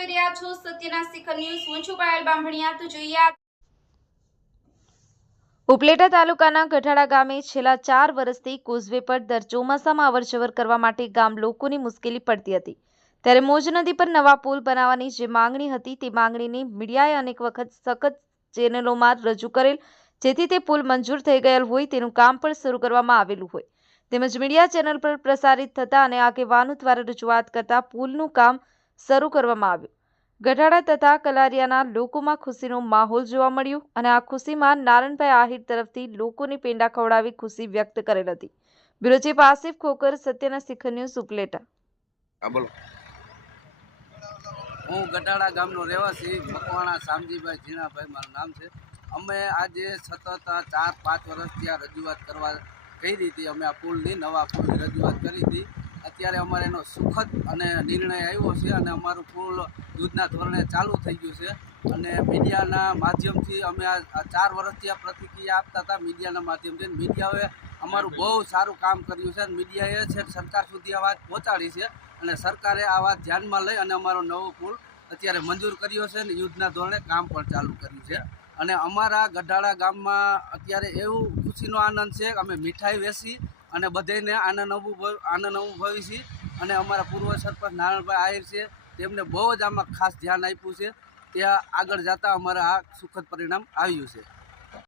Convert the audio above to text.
સત્યના શિખર ન્યૂઝ, હું છું પાયલ બાંભણિયા તો જોઈએ ઉપલેટા તાલુકાના ગઢાડા ગામે છેલ્લા ચાર વર્ષથી કોઝવે પર દર ચોમાસામાં અવરજવર કરવા માટે ગામ લોકોની મુશ્કેલી પડતી હતી. ત્યારે મોજ નદી પર નવા પુલ બનાવવાની જે માંગણી હતી તે માંગણીની મીડિયાએ અનેક વખત સખત ચેનલોમાં રજૂ કરેલ, જેથી તે પુલ મંજૂર થઈ ગયેલ હોય તેનું કામ પણ શરૂ કરવામાં આવેલું હોય. તેમજ મીડિયા ચેનલ પર પ્રસારિત થતા અને આગેવાનો દ્વારા રજૂઆત કરતા પુલનું કામ શરૂ કરવામાં આવ્યું. ગઢાડા તથા કલારિયાના લોકોમાં ખુશીનો માહોલ જોવા મળ્યો અને આ ખુશીમાં નારણભાઈ આહિર તરફથી લોકોને પેંડા ખવડાવી ખુશી વ્યક્ત કરેલ હતી. બ્યુરો ચીફ આસિફ ખોકર સત્યના શિખર ન્યૂઝ ઉપલેટા. બોલો. હું ગટાડા ગામનો રહેવાસી મકવાણા શામજીભાઈ ઝીણાભાઈ મારું નામ છે. અમે આજે સતત આ ચાર પાંચ વર્ષથી આ રજૂઆત કરવા કહી હતી. અમે આ પુલની નવા પુલની રજૂઆત કરી હતી. અત્યારે અમારે એનો સુખદ અને નિર્ણય આવ્યો છે અને અમારું પુલ યુદ્ધના ધોરણે ચાલુ થઈ ગયું છે. અને મીડિયાના માધ્યમથી અમે આ ચાર વર્ષથી આ પ્રતિક્રિયા આપતા હતા મીડિયાના માધ્યમથી. મીડિયાએ અમારું બહુ સારું કામ કર્યું છે અને મીડિયાએ છે સરકાર સુધી આ વાત પહોંચાડી છે. અને સરકારે આ વાત ધ્યાનમાં લઈ અને અમારો નવો પુલ અત્યારે મંજૂર કર્યો છે અને યુદ્ધના ધોરણે કામ પણ ચાલુ કર્યું છે. અને અમારા ગઢાળા ગામમાં અત્યારે એવું ખુશીનો આનંદ છે કે અમે મીઠાઈ વેચી અને બધાને આનંદ અનુભવ આનંદ અનુભવી છે અને અમારા પૂર્વ સરપંચ નારાયણભાઈ આહિર છે, તેમને બહુ જ આમાં ખાસ ધ્યાન આપ્યું છે. ત્યાં આગળ જતાં અમારા આ સુખદ પરિણામ આવ્યું છે.